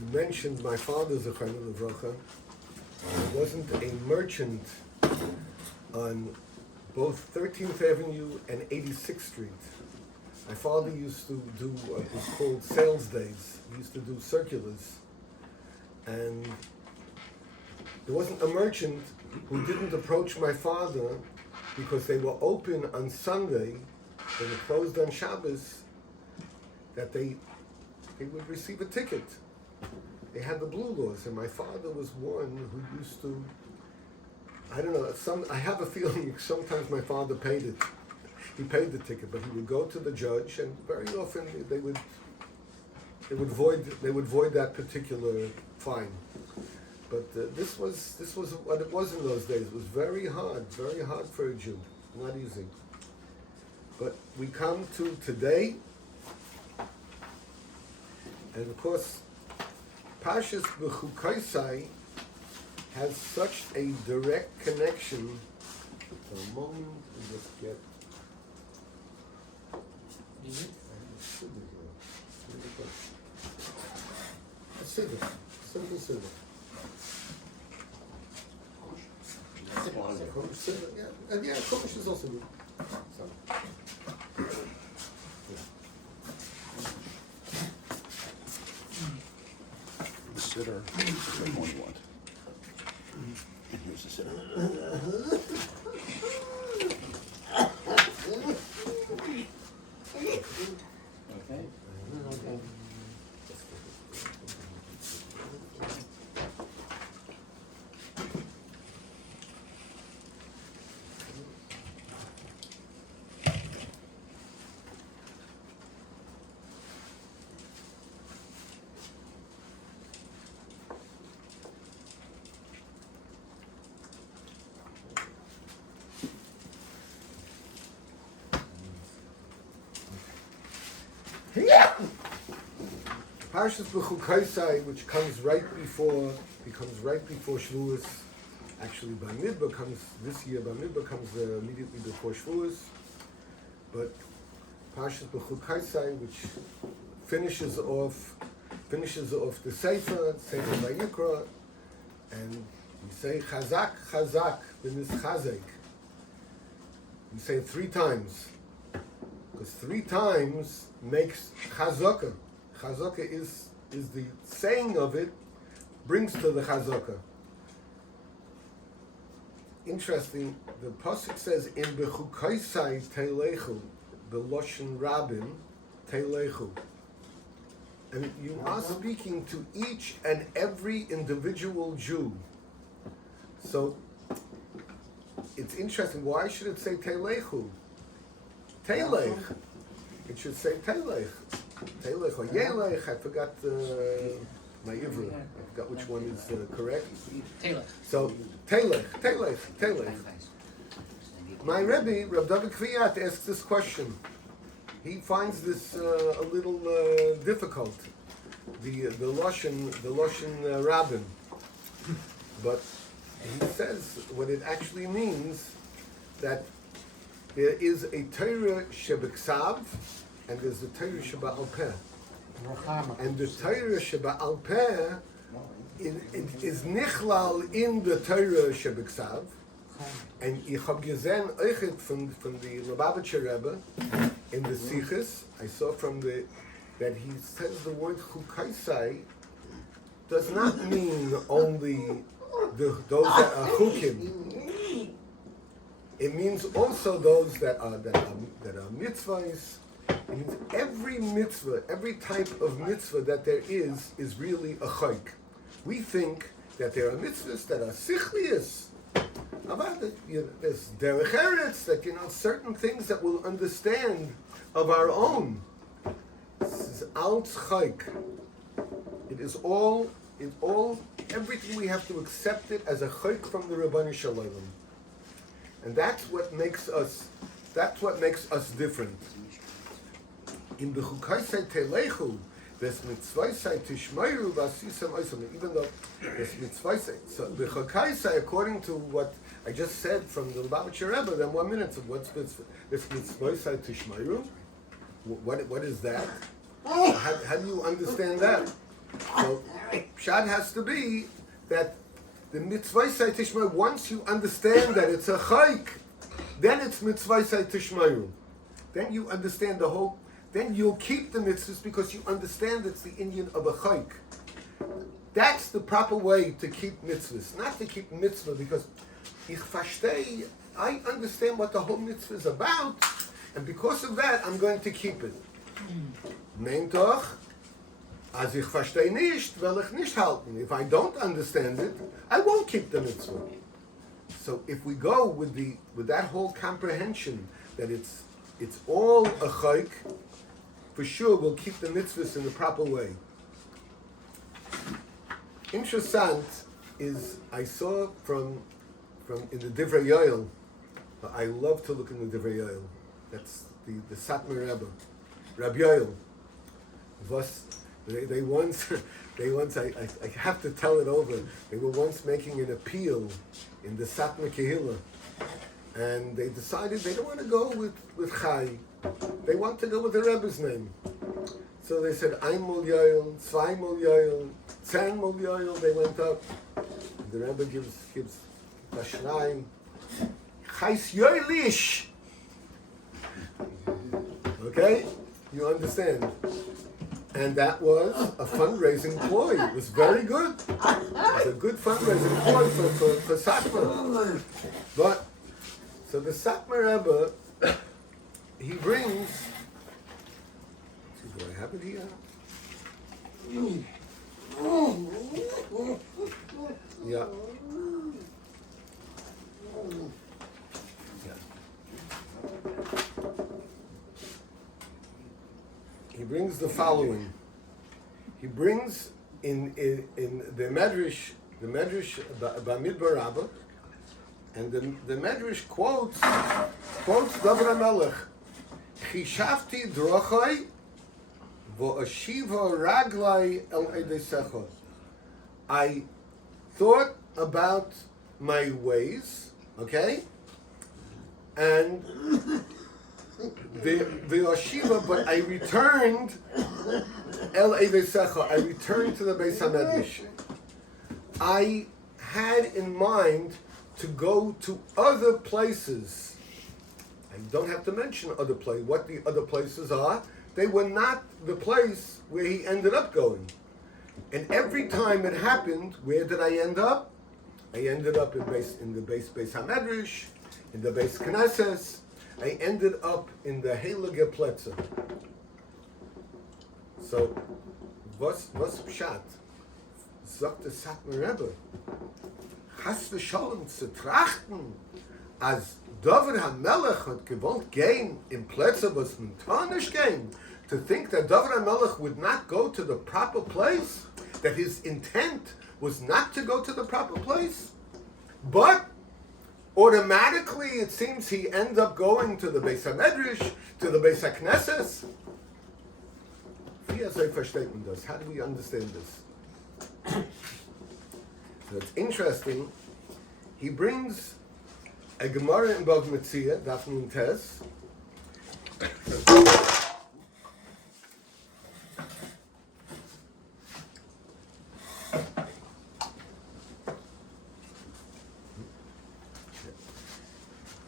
you mentioned my father, Zechariah Levracha. He wasn't a merchant on both 13th Avenue and 86th Street. My father used to do what was called sales days. He used to do circulars. And there wasn't a merchant who didn't approach my father because they were open on Sunday, they were closed on Shabbos, that they would receive a ticket. They had the blue laws, and my father was one who used to, I don't know, I have a feeling sometimes my father paid it. He paid the ticket, but he would go to the judge, and very often they would void that particular fine. But this was what it was in those days. It was very hard for a Jew, not easy. But we come to today, and of course, Parshas B'chukaisai has such a direct connection. For a moment, we just get. A seudah, simple seudah. Yeah, Chumash is also good. So. The sitter, which one you want? And here's the sitter. Okay. Parshas B'chukaisai, which becomes right before Shavuos. Actually, Bamidbar comes this year. Bamidbar comes immediately before Shavuos. But Parshas B'chukaisai, which finishes off the Sefer Vayikra, and we say Chazak, Chazak, B'nis Chazek. We say it 3 times, because 3 times makes Chazaka. Chazaka is the saying of it, brings to the Chazaka. Interesting, the Pasuk says, in B'chukaisai Teilechu, the Loshen Rabbin, Teilechu. And you are speaking to each and every individual Jew. So, it's interesting, why should it say Teilechu? Teilech. It should say Teilech. Teilech or Yelech, I forgot my Ivra. I forgot which one is correct. Teilech. So, Teilech. My Rebbe, Rav David Kviyat, asks this question. He finds this a little difficult, the Loshen Rabbin. But he says what it actually means, that there is a Torah Shebeksav, and there's the Torah Sheba'al Peh. And the Torah Sheba'al Peh is nichlal in the Torah Shebeksav. And ich hab gesehen euch from the Lubavitcher Rebbe in the Sichos, I saw that he says the word Chukaisai does not mean only those that are chukim. It means also those that are mitzvahs. It means every mitzvah, every type of mitzvah that there is really a chayk. We think that there are mitzvahs that are sichlius. There's derech eretz, that certain things that we'll understand of our own. This is alt chayk. It is all everything we have to accept it as a chayk from the Rabbinical Shalom. And that's what makes us different. In the Chukaisai Teilechu, there's mitzvaisai tishmayru v'asisam oisam. Even though there's mitzvaisai, so the Chukaisai, according to what I just said from the Lubavitcher Rebbe, then 1 minute. So what's mitzvah? There's mitzvaisai tishmayru. What is that? How do you understand that? So pshat has to be that the mitzvah tishmayu, once you understand that it's a chayk, then it's mitzvah tishmayu. Then you understand the whole, then you'll keep the mitzvahs because you understand it's the Indian of a chayk. That's the proper way to keep mitzvahs, not to keep mitzvah because ich verstehe, I understand what the whole mitzvah is about, and because of that, I'm going to keep it. Nehmt doch, als ich verstehe nicht, will ich nicht halten. If I don't understand it, I won't keep the mitzvah. So if we go with that whole comprehension that it's all a chayk, for sure we'll keep the mitzvahs in the proper way. Interessant is I saw from in the Divrei, I love to look in the Divrei. That's the Satmar Rebbe, Rabbi Yoel. They once I have to tell it over. They were once making an appeal in the Satmar Kehillah, and they decided they don't want to go with Chai. They want to go with the Rebbe's name. So they said, Ein Mol Yoel, Zwei Mol Yoel, 10 Mol Yoel. They went up. The Rebbe gives Tashrei, Chais Yoelish. Okay? You understand? And that was a fundraising ploy. It was very good. It was a good fundraising ploy for Satmar. But, so the Satmar Rebbe, he brings, do I have it here? Yeah. He brings the following. He brings in the Medrash Bamidbar Rabbah, and the Medrash quotes Davar HaMelech, Chishavti drochai v'ashiva raglai el edesecha. I thought about my ways, okay, and the Ashiva, but I returned El Eivesecha. I returned to the Beis HaMedrash. I had in mind to go to other places. I don't have to mention other places. What the other places are, they were not the place where he ended up going. And every time it happened, where did I end up? I ended up in the Beis HaMedrash, in the Beis Knesses. I ended up in the Heilige Plätze. So, was pshat? Sagt der Satmar Rebbe, hast du schon zu trachten, als Davar HaMelech hat gewollt gehen in Plätze, was man tarnisch gehen, to think that Davar HaMelech would not go to the proper place, that his intent was not to go to the proper place, but automatically, it seems he ends up going to the Beis HaMedrash, to the Beis HaKnesses. How do we understand this? So it's interesting. He brings a Gemara in Bava Metzia, Daf Nun Tes.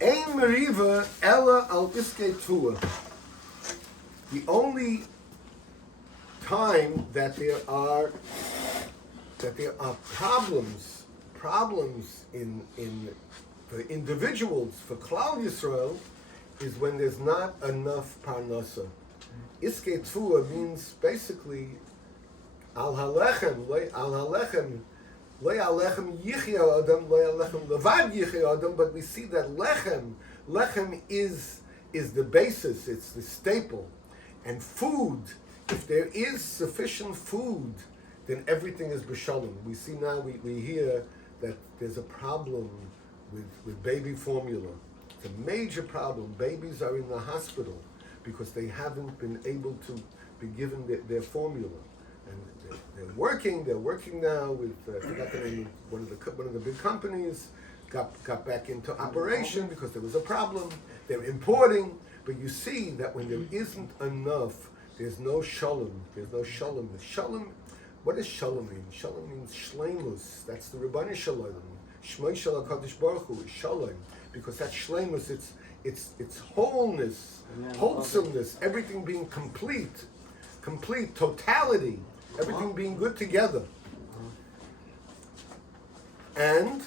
Ein meriva ella al iskei tua. The only time that there are problems in for individuals, for Klal Yisrael, is when there's not enough parnasa. Iskei tua means basically al halechem, lo alechem yichya adam, lo alechem levad yichya adam, but we see that lechem is the basis, it's the staple. And food, if there is sufficient food, then everything is b'shalom. We see now, we hear that there's a problem with baby formula. It's a major problem. Babies are in the hospital because they haven't been able to be given their formula. And they're working now with, I forgot the name of one of the big companies, got back into operation because there was a problem. They're importing, but you see that when there isn't enough, there's no shalom. There's no shalom. The shalom, What does shalom mean? Shalom means shleimus. That's the Rabbinical shalom. Shmoi shel HaKadosh Baruch Hu is shalom, because that's shleimus. It's wholeness, wholesomeness, everything being complete, totality, everything being good together. And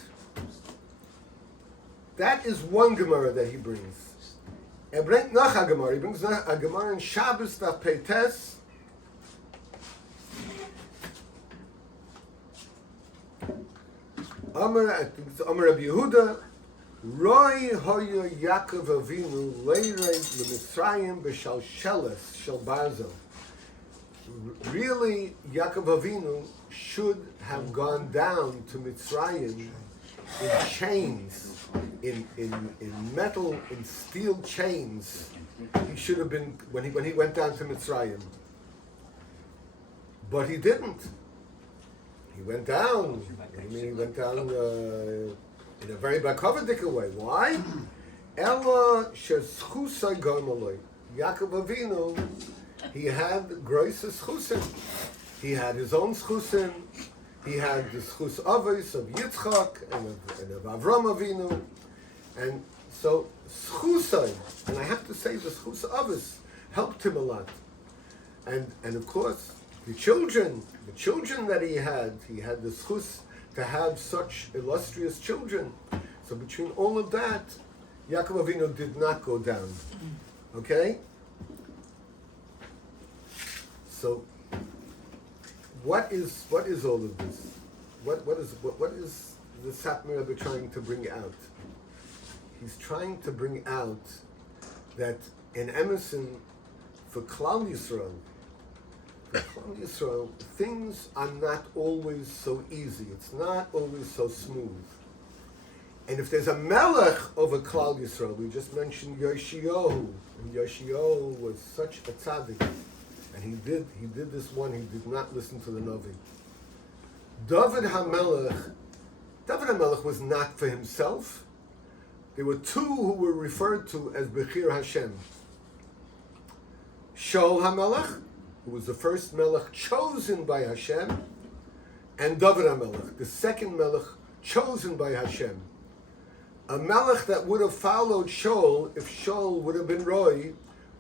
that is one Gemara that he brings. He brings noch a Gemara. He brings a Gemara in Shabbos Daf Peites. I think it's Amar Rabbi Yehuda. Roy hoya Yaakov Avinu leirei leMitzrayim b'shalsheles shel barzel. Really, Yaakov Avinu should have gone down to Mitzrayim in chains, in metal, in steel chains. He should have been when he went down to Mitzrayim, but he didn't. He went down. He went down in a very Bakovadic way. Why? Ella sheschusay gomaloi. Yaakov Avinu, he had groises chusim. He had his own chusim. He had the schus avos of Yitzchak and of Avram Avinu, and so schusay. And I have to say, the schus avos helped him a lot. And of course, the children that he had the schus to have such illustrious children. So between all of that, Yaakov Avinu did not go down. Okay? So what is all of this? What is the Satmar Rebbe trying to bring out? He's trying to bring out that in Emerson, for Klal Yisrael, things are not always so easy. It's not always so smooth. And if there's a melech over Klal Yisrael, we just mentioned Yoshiyahu, and Yoshiyahu was such a tzaddik, and he did this one. He did not listen to the Navi. David HaMelech was not for himself. There were two who were referred to as Bechir Hashem. Shaul HaMelech, who was the first Melech chosen by Hashem, and David HaMelech, the second Melech chosen by Hashem. A Melech that would have followed Shaul, if Shaul would have been Roy,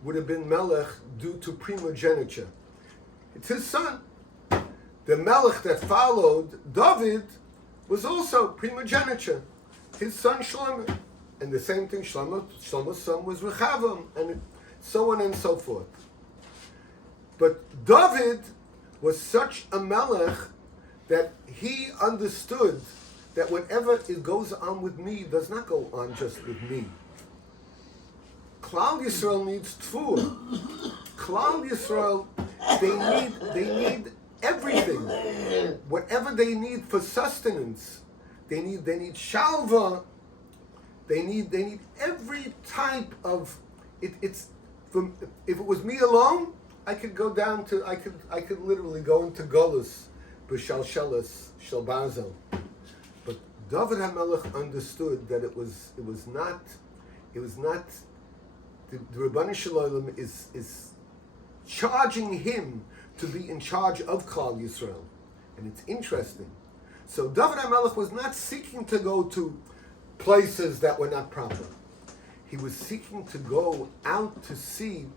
would have been Melech due to primogeniture. It's his son. The Melech that followed David was also primogeniture. His son Shlomo. And the same thing, Shlomo's son was Rechavam, and so on and so forth. But David was such a melech that he understood that whatever it goes on with me does not go on just with me. Klal Yisrael needs tefillah. Klal Yisrael, they need everything. Whatever they need for sustenance, they need shalva. They need every type of it. It's from, if it was me alone, I could go down to I could literally go into Golus, b'shalsheles shel barzel. But David HaMelech understood that it was not the Rabbinical Shalom is charging him to be in charge of Klal Yisrael, and it's interesting. So David HaMelech was not seeking to go to places that were not proper. He was seeking to go out to see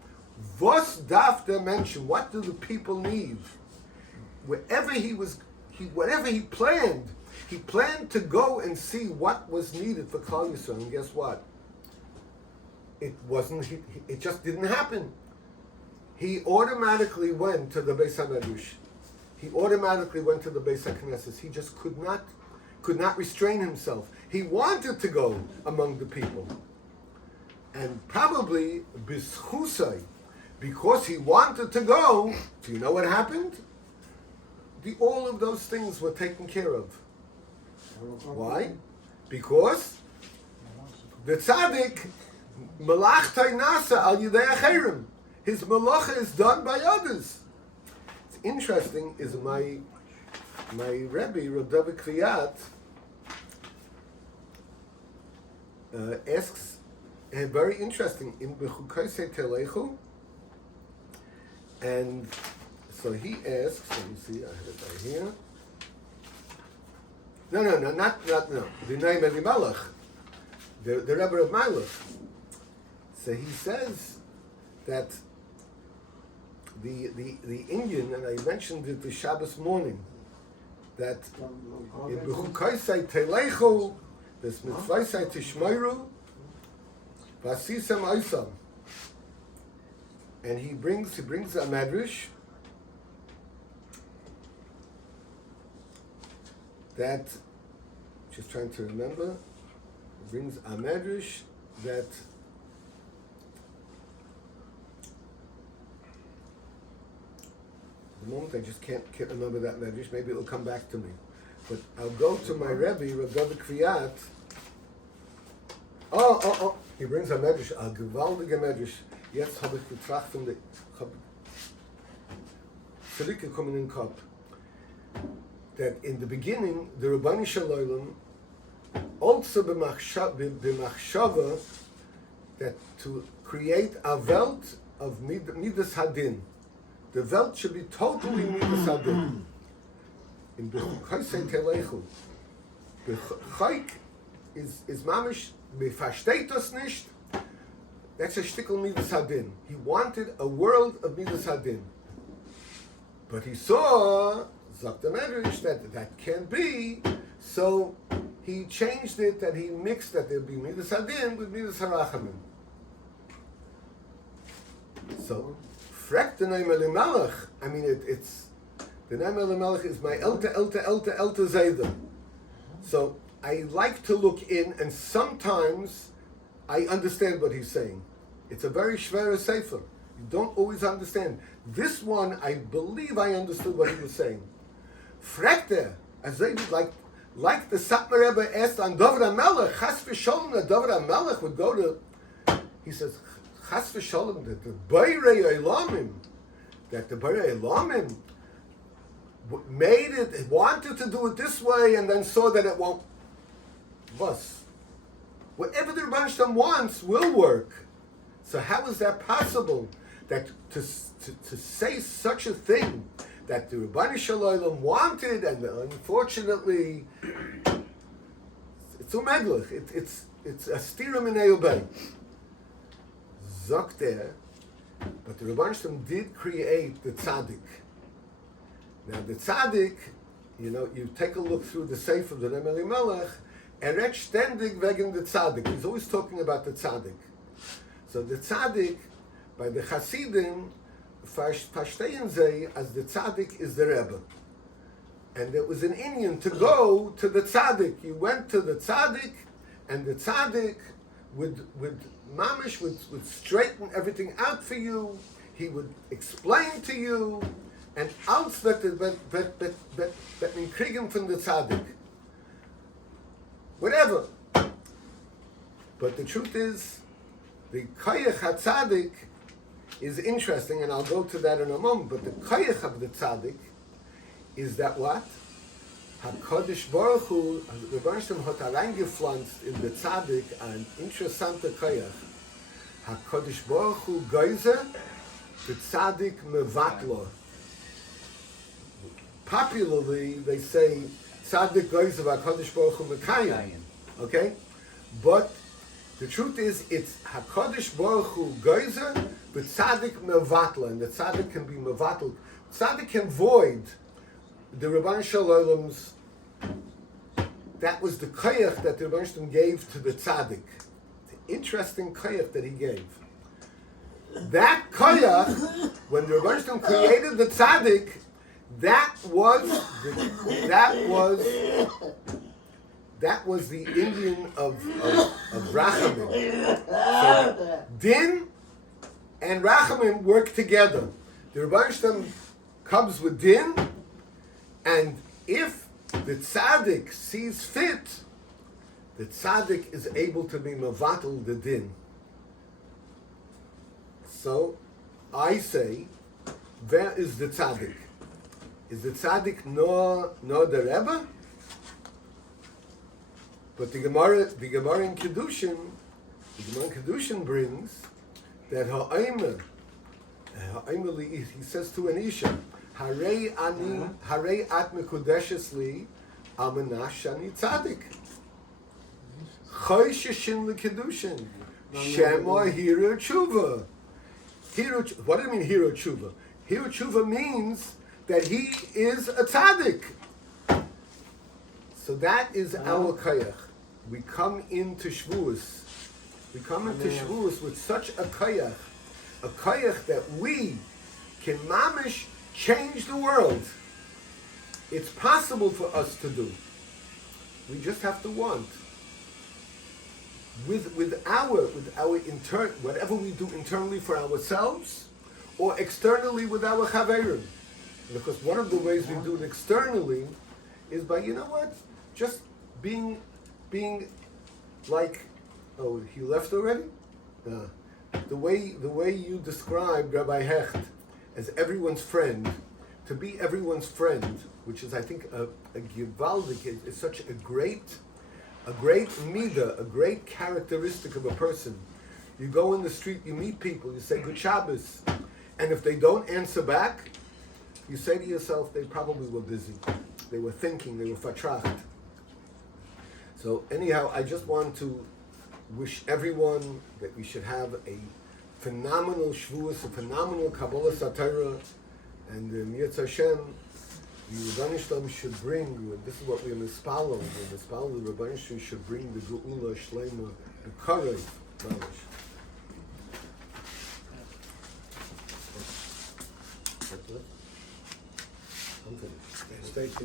Vos darf der Menschen, what do the people need? Whatever he planned, he planned to go and see what was needed for Klal Yisrael. And guess what? It wasn't. It just didn't happen. He automatically went to the Beis HaMedrash. He automatically went to the Beis HaKnesses. He just could not restrain himself. He wanted to go among the people, and probably bischusay, because he wanted to go. Do you know what happened? All of those things were taken care of. Why? Because the tzaddik malachtai nasa al yidei acherim. His malacha is done by others. It's interesting. Is my Rebbe, Rav David Kriyat, asks very interesting in Bechukosei Telechu, and So he asks, let me see, I have it right here. Not Bnei Melimelech, the Rebbe of Malach. So he says that the Indian, and I mentioned it the Shabbos morning, that in B'chukaisai Telechu, this Mitzvaisai Tishmoiru, Vasisem Oisam, and he brings a medrash that, just trying to remember, brings a medrash that at the moment I just can't remember that medrash. Maybe it'll come back to me. But I'll go to my Rebbe, Rav David Kviyat. Oh, he brings a medrash, a gewaltige medrash. Jetzt habe ich getracht von der zurückgekommen in den Kopf. That in the beginning, the Rabbinical Shalom also b'machshava, that to create a Welt of Midas Hadin. The Welt should be totally Midas Hadin. In B'chukaisei Telechu. B'chuk is mamish, b'fashteit us nicht. That's a shtickle Midas Hadin. He wanted a world of Midas Hadin. But he saw Zok the Medrash that can't be, so he changed it, that he mixed that there'd be Midas Hadin with Midas Harachamim. So, Frek the name Elimelech, I mean it's the name Elimelech is my Elta Zayda. So I like to look in, and sometimes I understand what he's saying. It's a very schwere sefer. You don't always understand. This one, I believe I understood what he was saying. Frekte, as they like the Satmar Rebbe asked on David HaMelech, Chas v'sholem, that David HaMelech would go to, he says, Chas v'sholem, that the Bnei Elamim, made it, wanted to do it this way, and then saw that it won't. Was. Whatever the Rebbe Shem wants will work. So how is that possible? That to say such a thing, that the Rabbinical Shalom wanted, and unfortunately, it's umeglich. It's a stira minei ubei. Zok there, but the Rabbinical Shalom did create the tzaddik. Now the tzaddik, you take a look through the sefer of the Nehemiah Melech, eret ständig wegen the tzaddik. He's always talking about the tzaddik. So the tzaddik, by the Hasidim, verstehen sie as the tzaddik is the Rebbe. And there was an Indian to go to the tzaddik. You went to the tzaddik, and the tzaddik would straighten everything out for you. He would explain to you, and alles wird man kriegen von the tzaddik. Whatever. But the truth is, the koyach ha-tzaddik is interesting, and I'll go to that in a moment, but the koyach of the tzaddik is that what? HaKadosh Baruch Hu, the Rebbe Shem hat reingepflanzt in the tzaddik an interessante koyach. HaKadosh Baruch Hu geizer, the tzaddik mevatlo. Popularly, they say tzaddik geizer HaKadosh Baruch Hu mekayim. Okay? But the truth is, it's HaKadosh Baruch Hu geizer, but tzaddik mevatla, and the tzaddik can be mevatl. Tzaddik can void the Rabbinical Shalom's. That was the koyach that the Rebbe Shem gave to the tzaddik. The interesting koyach that he gave. That koyach, when the Rebbe Shem created the tzaddik, that was the Indian of Rachamim. So Din and Rachamim work together. The Rebbe Shem comes with Din, and if the tzaddik sees fit, the tzaddik is able to be mevatel the Din. So I say, where is the tzaddik? Is the tzaddik no the Rebbe? But the Gemara in Kedushin brings that he says to an Isha, Harei at mekudeshes li, amanash shani tzadik. Choy sheshin l'kedushin. Shema hiru tshuva. What do you mean hiru tshuva? Hiru tshuva means that he is a tzaddik. So that is our koyach. We come into Shavuos. We come into Shavuos with such a koyach that we can mamish change the world. It's possible for us to do. We just have to want. With our whatever we do internally for ourselves, or externally with our chaverim. Because one of the ways we do it externally is by, you know what, just being like, oh, he left already? The way you described Rabbi Hecht as everyone's friend, to be everyone's friend, which is, I think, a givaldik, is such a great midah, a great characteristic of a person. You go in the street, you meet people, you say Good Shabbos, and if they don't answer back, you say to yourself, they probably were busy. They were thinking, they were fatracht. So anyhow, I just want to wish everyone that we should have a phenomenal Shavuos, a phenomenal Kabbalah Satira, and Yetz Hashem, the Rebbeinu Shalom should bring, this is what we're mispalel, the Rebbeinu Shalom should bring the Geula Shlema, the Karev, I'm finished. Stay tuned.